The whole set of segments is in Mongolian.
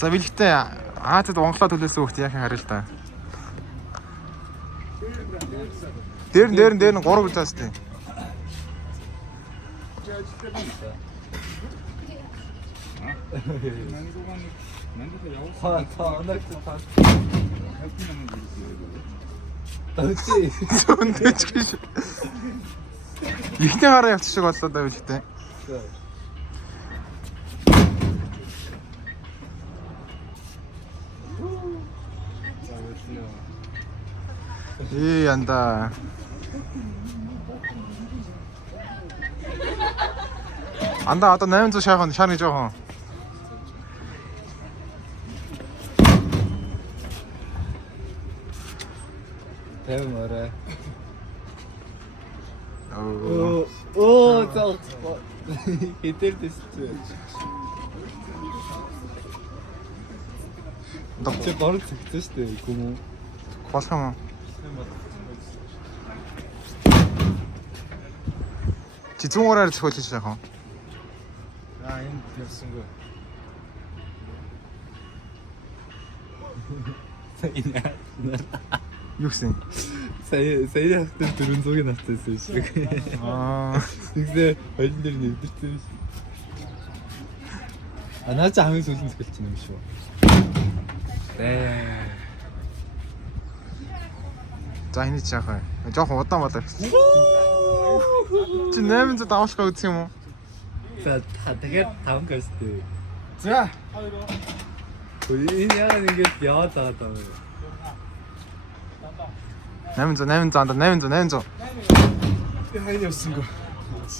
За бэлгтээ Азад Монголоо төлөөсөн хөхт яахын харъя л да. Дээр нь 3 удаас тий. Ихтэй гараа явчих шиг боллоо да бэлгтээ. янда. Анда одоо 800 шахах шааны жоохон. Тэм орой. За. Хитэрдэс чи. Чи гол цэгцэн штэ гүм үү? Болох юм уу? Чи 100-аар зөхөөлж яах вэ? Энэ хэлсэнгүй. Юу гэсэн? Сая хахтар 400-ийн автосэн шиг. Тэгсээ хоёрын дээр нэвдэрсэн биш. Наа чи хамгийн сүүлийн зөхөлч юм шүү. За энэ ч яах вэ? Жохон удаан болоо. Чи 800 давуулах үзэх юм уу? За дахиад 5 гэстэй. За. Энэ яа ингэж яваад байгаа юм. 800. Хайр явсангүй.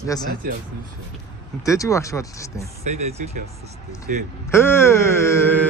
Яасан. Явсан шүү. Дэжгүй ах шиг боллоо шүү дээ. Сайн дэжгүй явсан шүү дээ. Хээ.